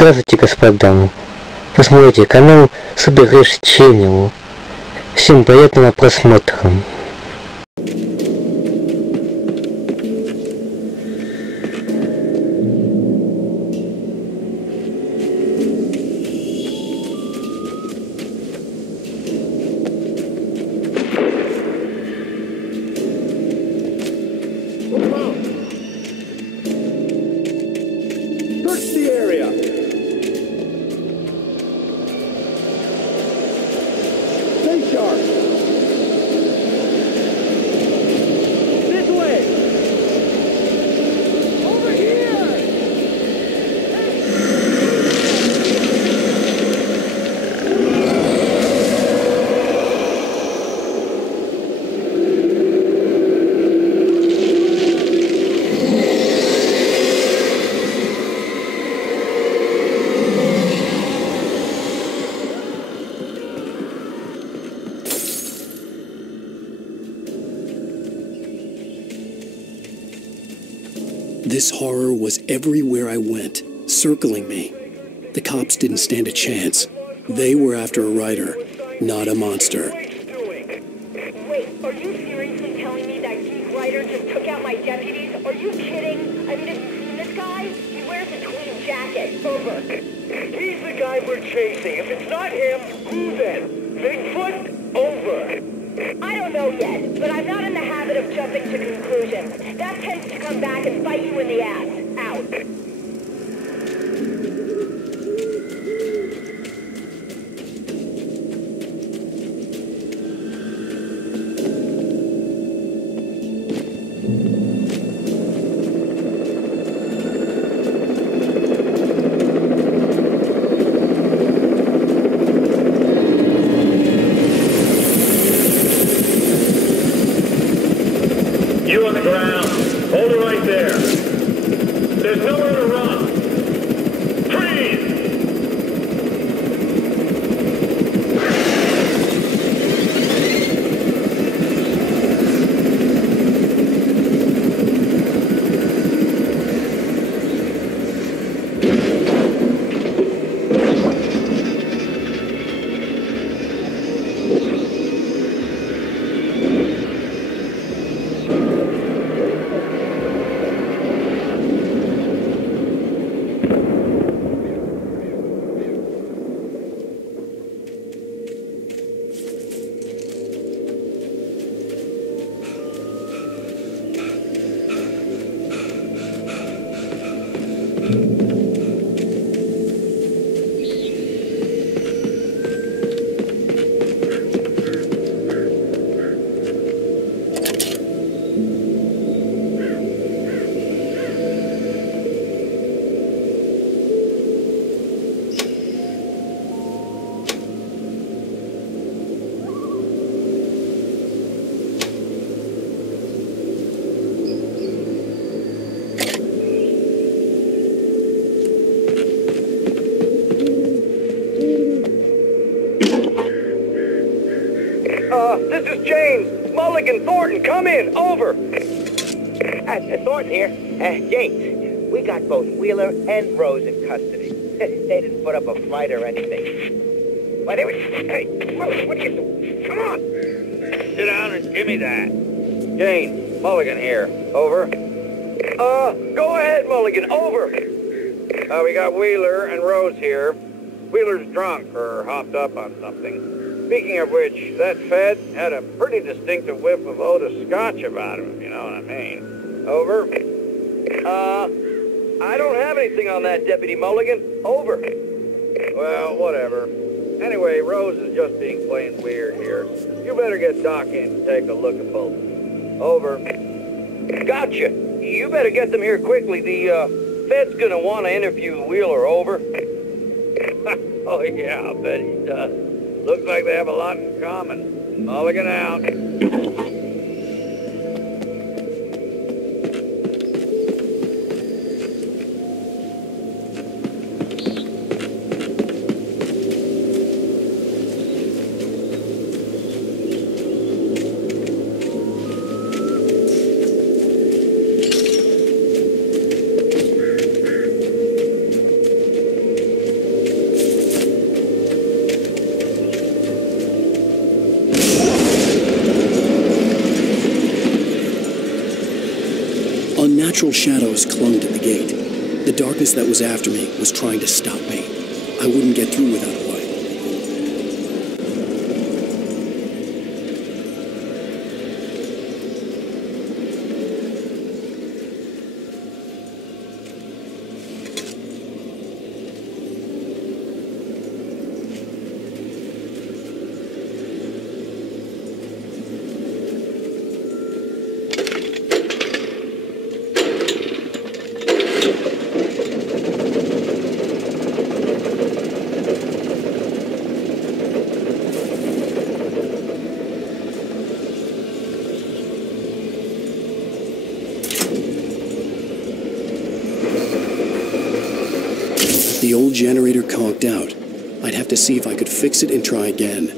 Здравствуйте, господа. Вы смотрите канал События. Всем приятного просмотра. This horror was everywhere I went, circling me. The cops didn't stand a chance. They were after a writer, not a monster. Wait, are you seriously telling me that geek writer just took out my deputies? Are you kidding? I mean, have you seen this guy? He wears a tweed jacket. Over. He's the guy we're chasing. If it's not him, who then? Bigfoot? Over. I don't know yet, but I'm not in the habit of jumping to conclusions. That tends to come back and bite you in the ass. Out. You on the ground. Hold it right there. There's nowhere to run. Freeze! This is James. Mulligan, Thornton, come in. Over. Thornton here. James, we got both Wheeler and Rose in custody. They didn't put up a fight or anything. Why, they were... Hey, Mulligan, what are you doing? Come on. Sit down and give me that. James, Mulligan here. Over. Go ahead, Mulligan. Over. We got Wheeler and Rose here. Wheeler's drunk or hopped up on something. Speaking of which, that Fed had a pretty distinctive whiff of Otis Scotch about him, if you know what I mean. Over. I don't have anything on that, Deputy Mulligan. Over. Well, whatever. Anyway, Rose is just being plain weird here. You better get Doc in and take a look at both. Over. Gotcha. You better get them here quickly. The Fed's gonna want to interview Wheeler. Over. Oh, yeah, I'll bet he does. Looks like they have a lot in common. Mulligan out. Unnatural shadows clung to the gate. The darkness that was after me was trying to stop me. I wouldn't get through without a light. The old generator conked out. I'd have to see if I could fix it and try again.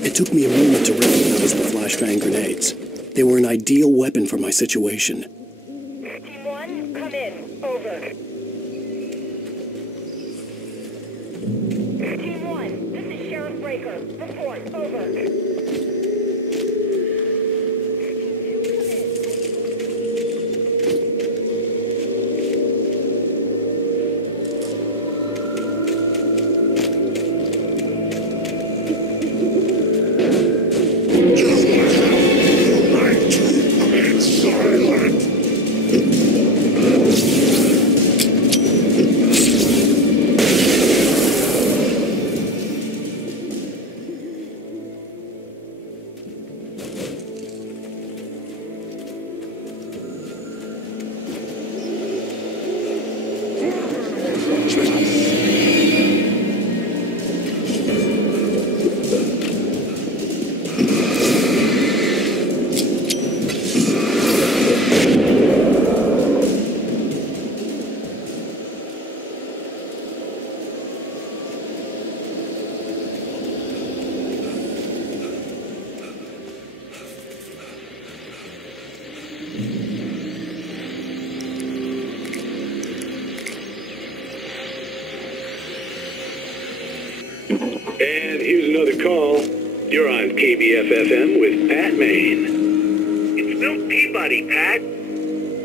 It took me a moment to recognize the flashbang grenades. They were an ideal weapon for my situation. Team 1, come in. Over. Team 1, this is Sheriff Breaker. Report. Over. And here's another call. You're on KBFFM with Pat Maine. It's Milt Peabody, Pat.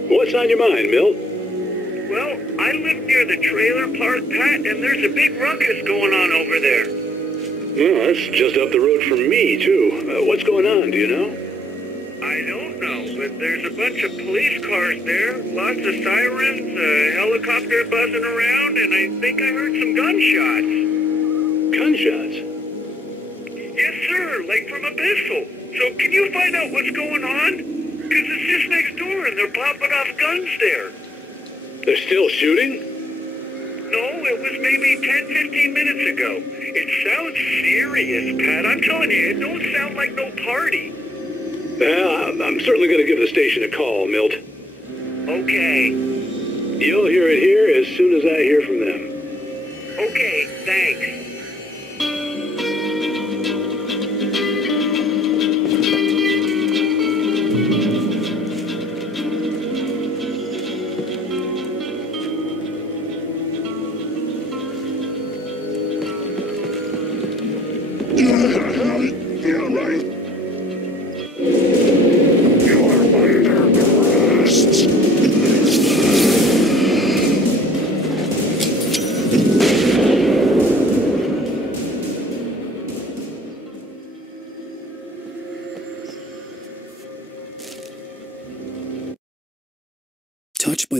What's on your mind, Milt? Well, I live near the trailer park, Pat, and there's a big ruckus going on over there. Well, that's just up the road from me, too. What's going on, do you know? I don't know, but there's a bunch of police cars there, lots of sirens, a helicopter buzzing around, and I think I heard some gunshots. Gunshots? Yes, sir, like from a pistol. So can you find out what's going on? Because it's just next door and they're popping off guns there. They're still shooting? No, it was maybe 10, 15 minutes ago. It sounds serious, Pat. I'm telling you, it don't sound like no party. Well, I'm certainly going to give the station a call, Milt. Okay. You'll hear it here as soon as I hear from them. Okay, thanks.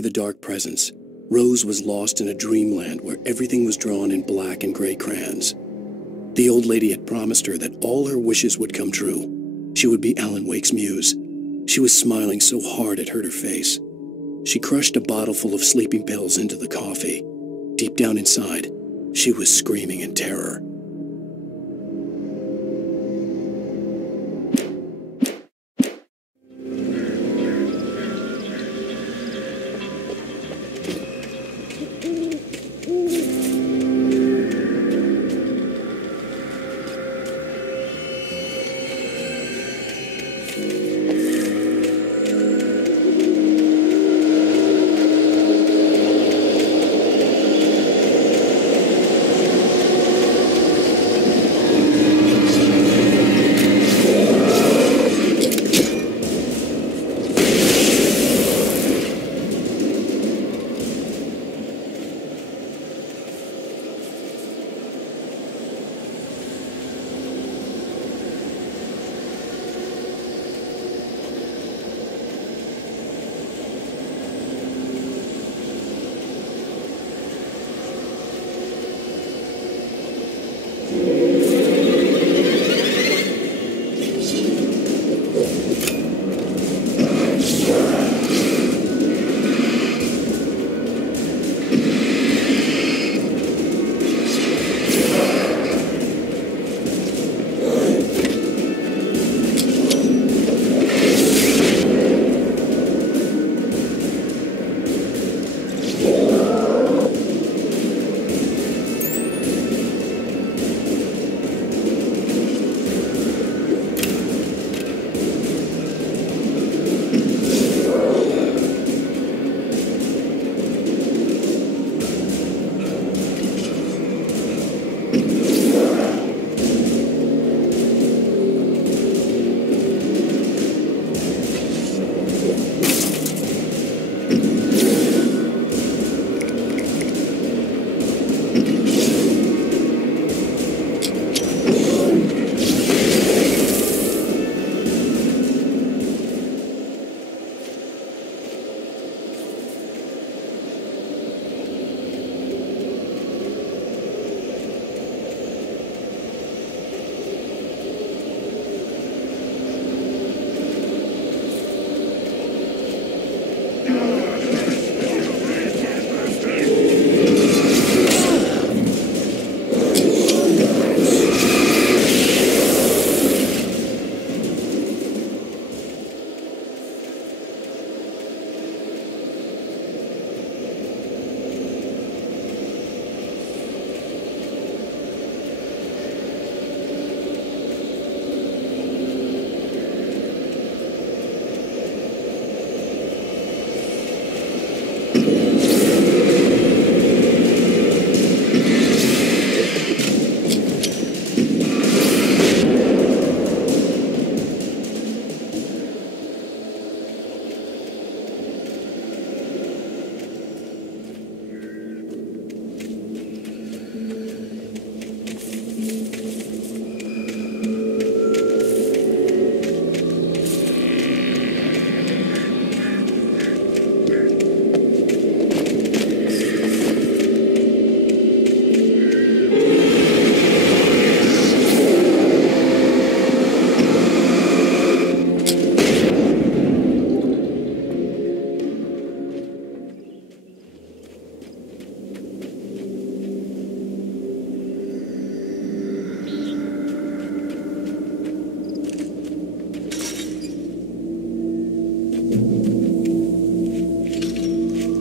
the dark presence, Rose was lost in a dreamland where everything was drawn in black and gray crayons. The old lady had promised her that all her wishes would come true. She would be Alan Wake's muse. She was smiling so hard it hurt her face. She crushed a bottle full of sleeping pills into the coffee. Deep down inside, she was screaming in terror.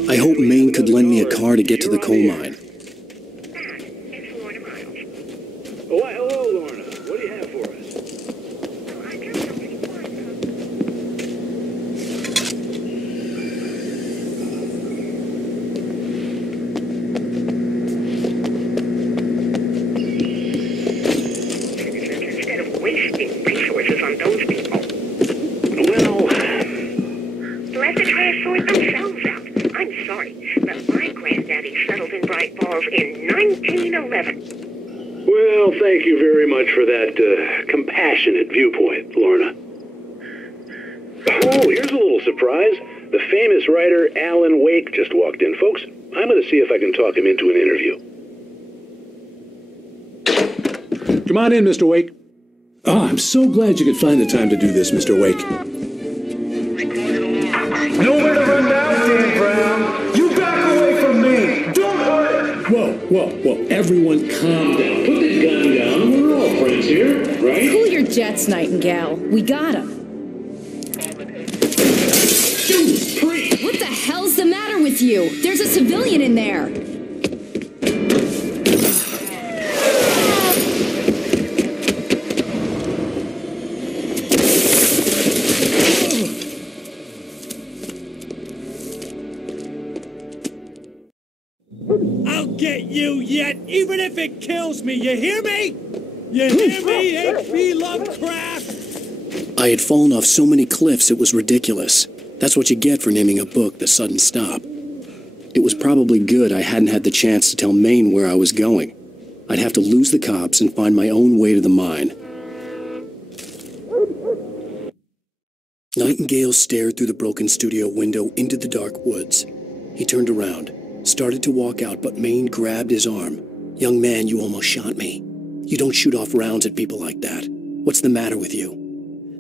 I hope Maine could lend me a car to get to the coal mine. Why, hello, Lorna. What do you have for us? Instead of wasting resources on those people, Well, they'll have to try to sort themselves out. I'm sorry, but my granddaddy settled in Bright Falls in 1911. well, thank you very much for that compassionate viewpoint, Lorna. Oh, here's a little surprise. The famous writer Alan Wake just walked in. Folks, I'm going to see if I can talk him into an interview. Come on in, Mr. Wake. Oh, I'm so glad you could find the time to do this, Mr. Wake. Nowhere to run down, Dan Brown. You back away from me. Don't hurt. Whoa. Everyone calm down. Put the gun down. We're all friends here, right? Cool your jets, Nightingale. We got him. What the hell's the matter with you? There's a civilian in there. I'll get you yet, even if it kills me. You hear me? You hear me, H.P. Lovecraft? I had fallen off so many cliffs it was ridiculous. That's what you get for naming a book The Sudden Stop. It was probably good I hadn't had the chance to tell Maine where I was going. I'd have to lose the cops and find my own way to the mine. Nightingale stared through the broken studio window into the dark woods. He turned around, started to walk out, but Maine grabbed his arm. "Young man, you almost shot me. You don't shoot off rounds at people like that. What's the matter with you?"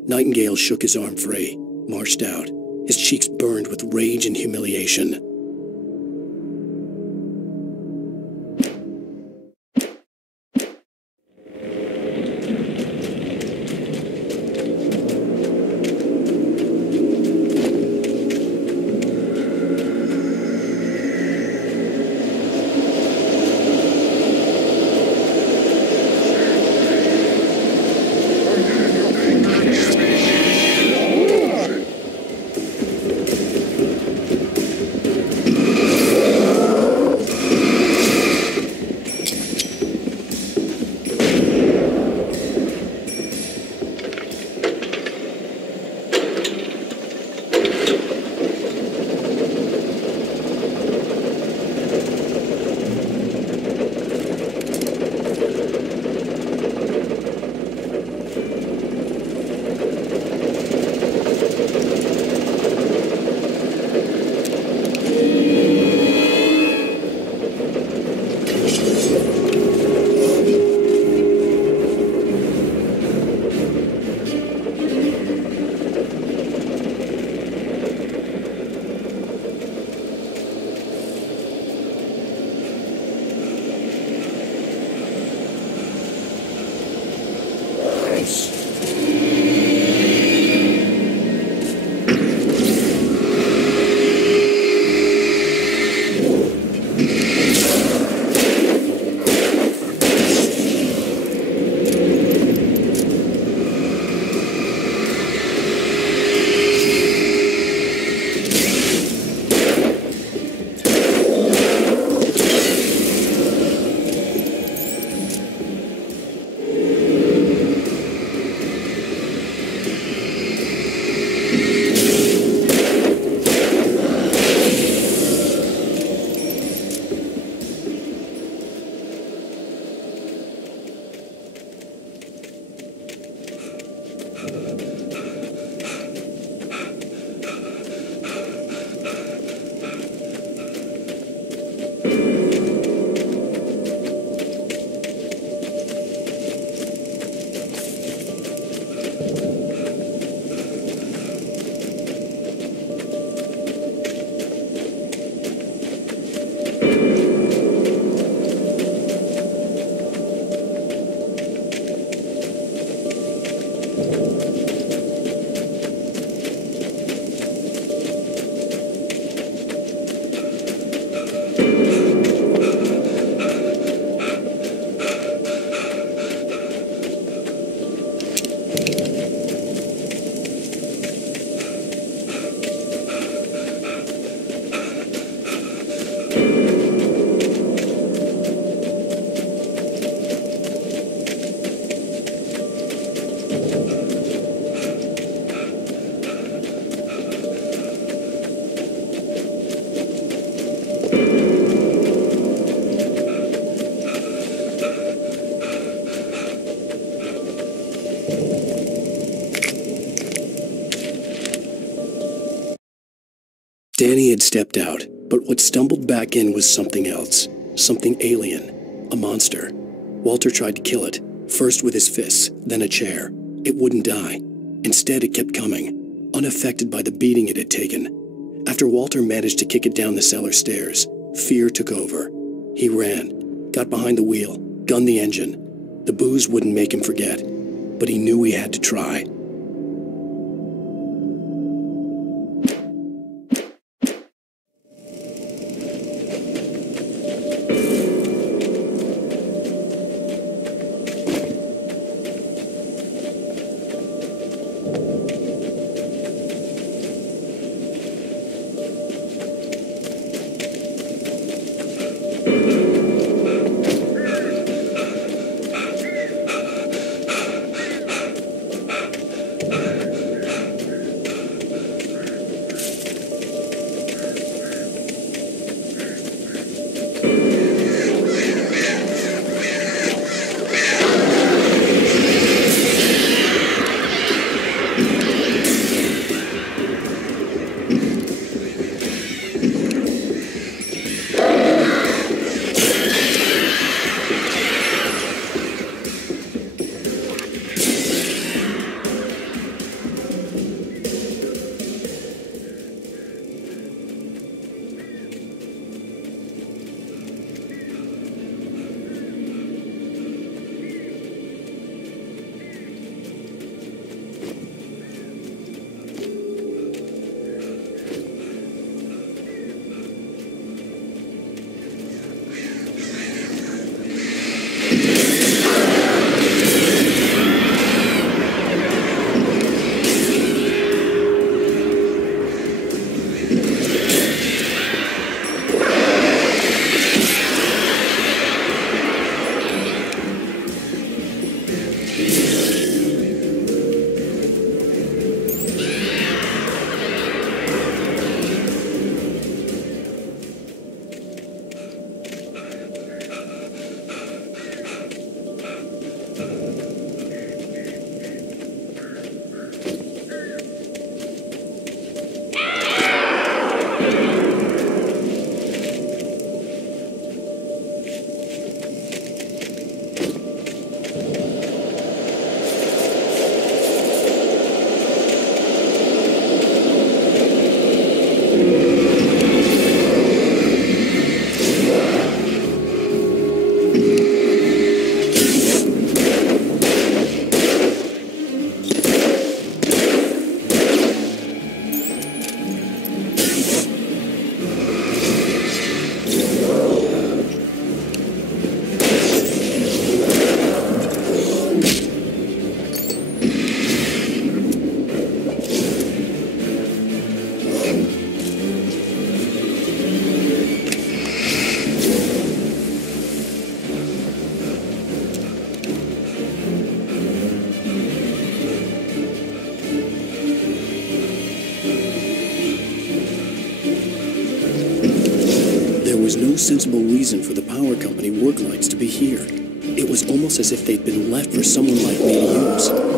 Nightingale shook his arm free, marched out. His cheeks burned with rage and humiliation. had stepped out, but what stumbled back in was something else. Something alien. A monster. Walter tried to kill it, first with his fists, then a chair. It wouldn't die. Instead, it kept coming, unaffected by the beating it had taken. After Walter managed to kick it down the cellar stairs, fear took over. He ran, got behind the wheel, gunned the engine. The booze wouldn't make him forget, but he knew he had to try. No sensible reason for the power company work lights to be here. It was almost as if they'd been left for someone like me to use.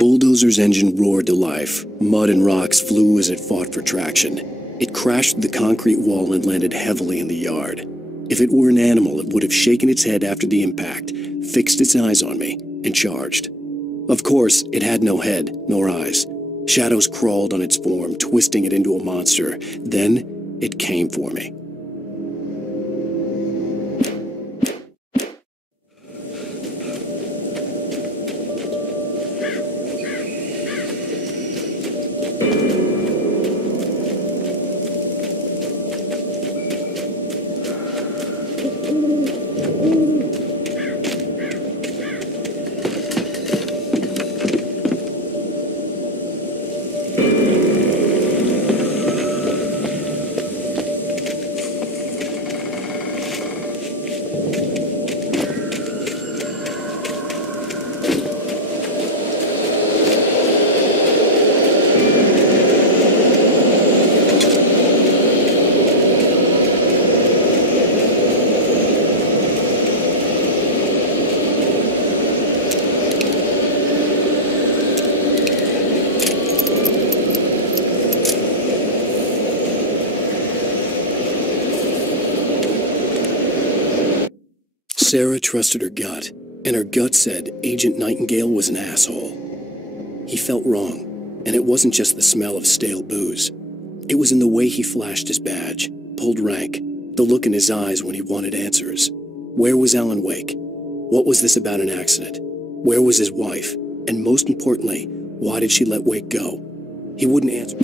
bulldozer's engine roared to life. Mud and rocks flew as it fought for traction. It crashed through the concrete wall and landed heavily in the yard. If it were an animal, it would have shaken its head after the impact, fixed its eyes on me, and charged. Of course, it had no head, nor eyes. Shadows crawled on its form, twisting it into a monster. Then, it came for me. Sarah trusted her gut, and her gut said Agent Nightingale was an asshole. He felt wrong, and it wasn't just the smell of stale booze. It was in the way he flashed his badge, pulled rank, the look in his eyes when he wanted answers. Where was Alan Wake? What was this about an accident? Where was his wife? And most importantly, why did she let Wake go? He wouldn't answer.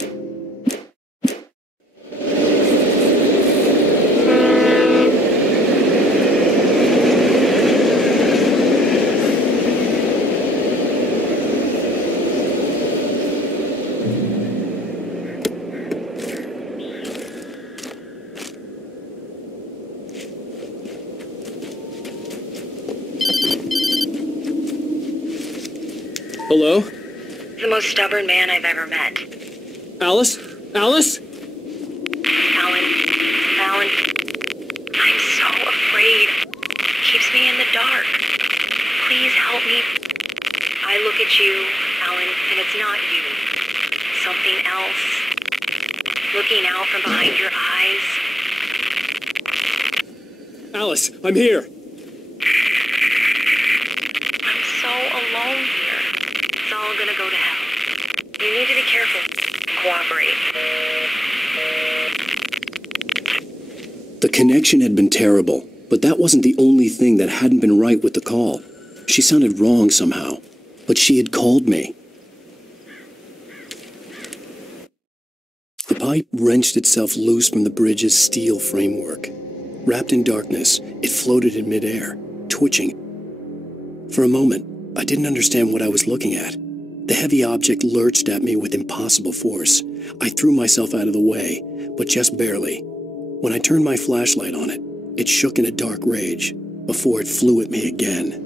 Hello? The most stubborn man I've ever met. Alice? Alice? Alan. Alan. I'm so afraid. Keeps me in the dark. Please help me. I look at you, Alan, and it's not you. Something else. Looking out from behind your eyes. Alice, I'm here. I'm so alone here. It's all gonna go to hell. You need to be careful. Cooperate. The connection had been terrible, but that wasn't the only thing that hadn't been right with the call. She sounded wrong somehow, but she had called me. The pipe wrenched itself loose from the bridge's steel framework. Wrapped in darkness, it floated in midair, twitching. For a moment, I didn't understand what I was looking at. The heavy object lurched at me with impossible force. I threw myself out of the way, but just barely. When I turned my flashlight on it, it shook in a dark rage before it flew at me again.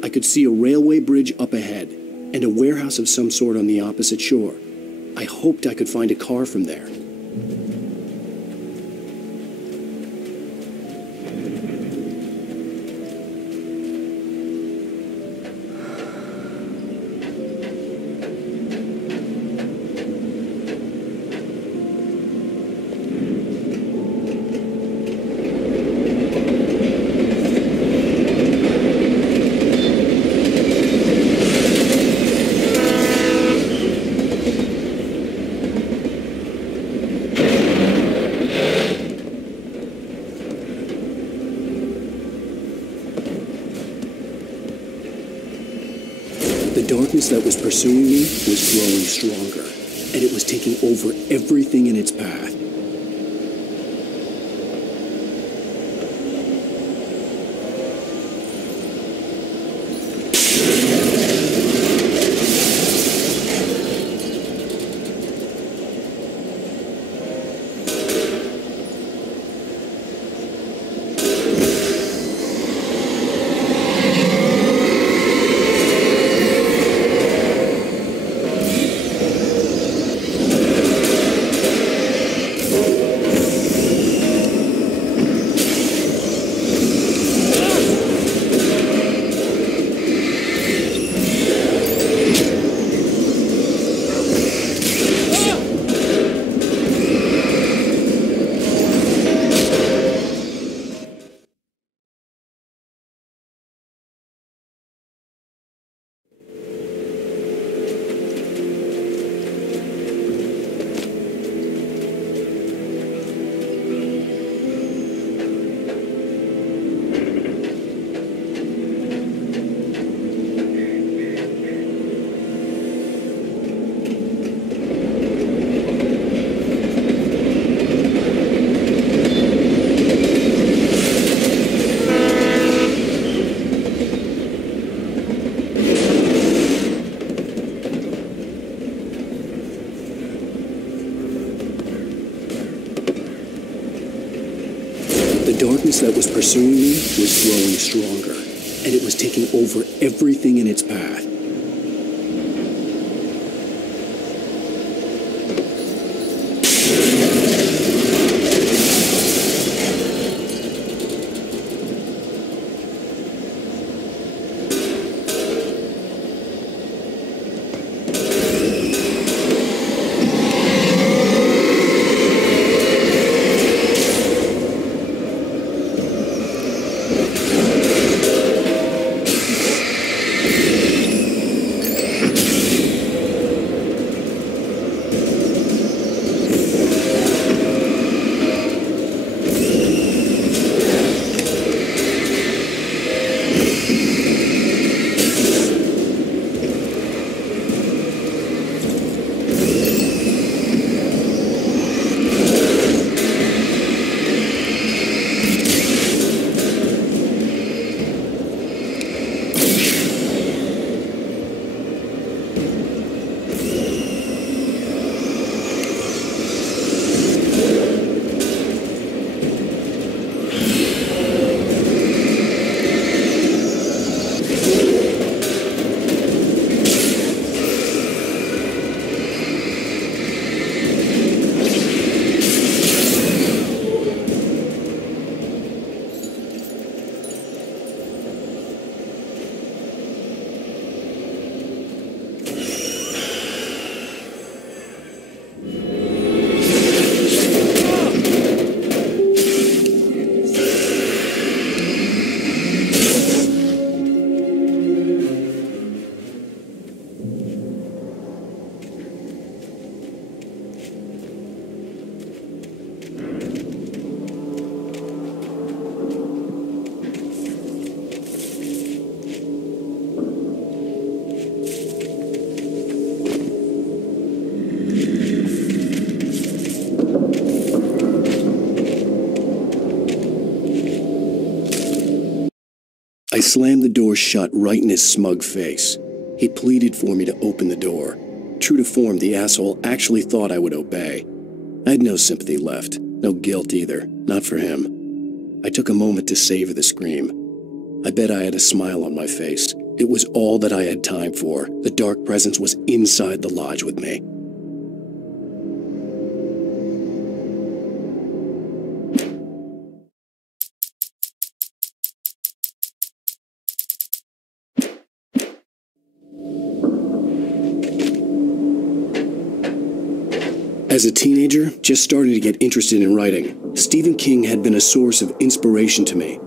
I could see a railway bridge up ahead, and and a warehouse of some sort on the opposite shore. I hoped I could find a car from there. The darkness that was pursuing me was growing stronger, and it was taking over everything in its path. The darkness that was pursuing me was growing stronger, and it was taking over everything in its path. I slammed the door shut right in his smug face. He pleaded for me to open the door. True to form, the asshole actually thought I would obey. I had no sympathy left, no guilt either, not for him. I took a moment to savor the scream. I bet I had a smile on my face, It was all that I had time for. The dark presence was inside the lodge with me. As a teenager, just starting to get interested in writing, Stephen King had been a source of inspiration to me.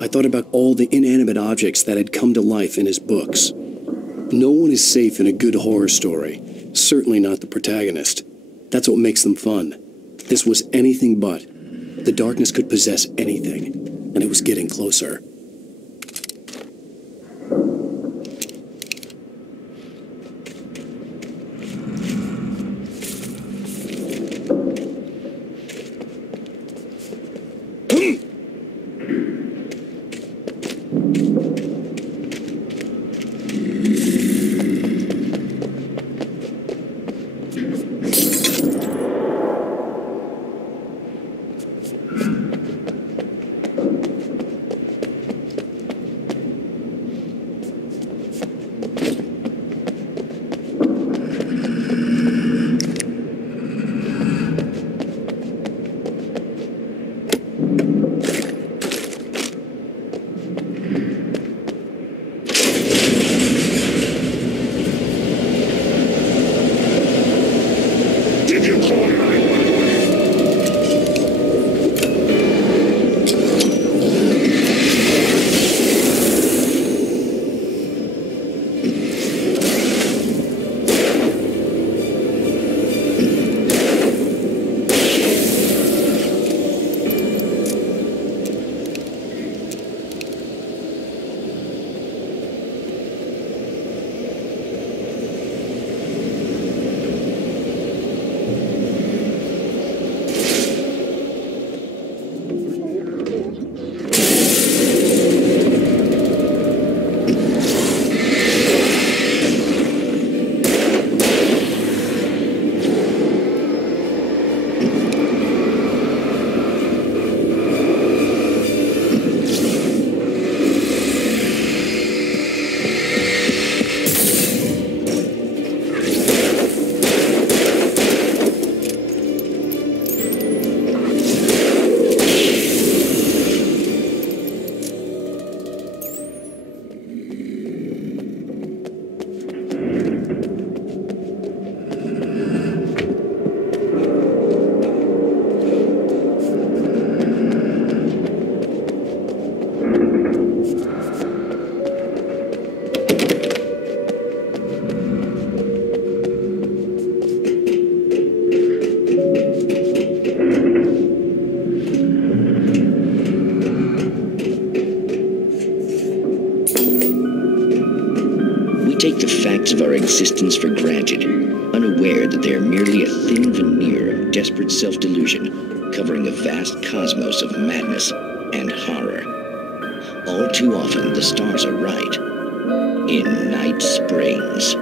I thought about all the inanimate objects that had come to life in his books. No one is safe in a good horror story, certainly not the protagonist. That's what makes them fun. This was anything but. The darkness could possess anything, and it was getting closer. Of our existence for granted, unaware that they are merely a thin veneer of desperate self-delusion covering a vast cosmos of madness and horror. All too often, the stars are right. In Night Springs.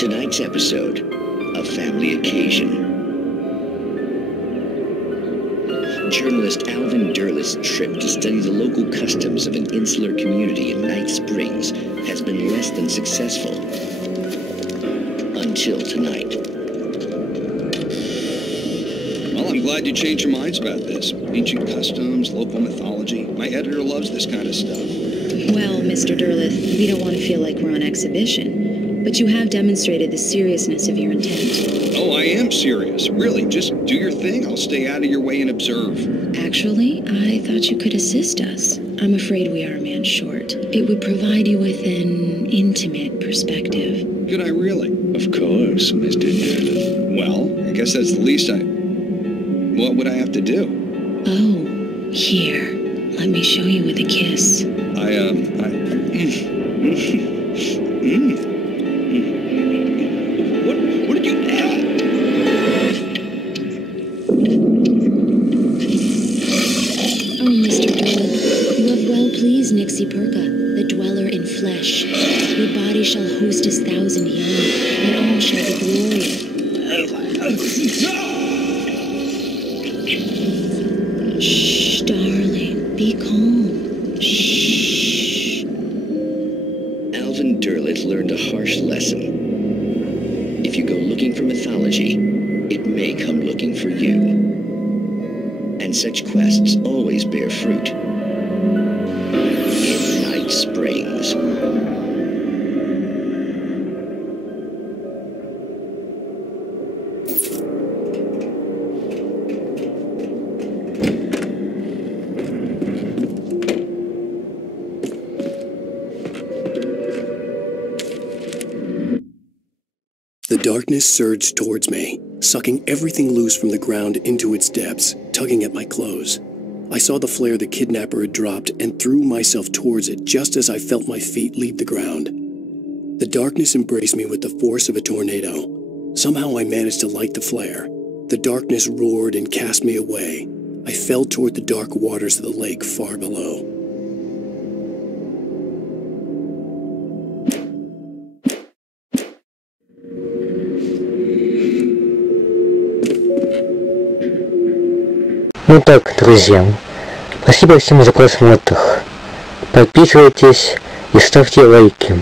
Tonight's episode, A Family Occasion. Journalist Alvin Derleth's trip to study the local customs of an insular community in Night Springs has been less than successful. Until tonight. Well, I'm glad you changed your minds about this. Ancient customs, local mythology. My editor loves this kind of stuff. Well, Mr. Derleth, we don't want to feel like we're on exhibition, but you have demonstrated the seriousness of your intent. Oh, I am serious. Really, just do your thing. I'll stay out of your way and observe. Actually, I thought you could assist us. I'm afraid we are a man short. It would provide you with an intimate perspective. Could I really? Of course, Mr. Derleth. Well, I guess that's the least What would I have to do? Oh, here. Let me show you with a kiss. What did you... Oh, Mr. Derleth, you have well pleased Nixie Perka, the dweller in flesh. Your body shall host 1,000 young, and all shall be glorious. Shh, darling, be calm. Shh. if you go looking for mythology, it may come looking for you. And such quests always bear fruit. In Night Springs. The darkness surged towards me, sucking everything loose from the ground into its depths, tugging at my clothes. I saw the flare the kidnapper had dropped and threw myself towards it just as I felt my feet leave the ground. The darkness embraced me with the force of a tornado. Somehow I managed to light the flare. The darkness roared and cast me away. I fell toward the dark waters of the lake far below. Ну так, друзья, спасибо всем за просмотр. Подписывайтесь и ставьте лайки.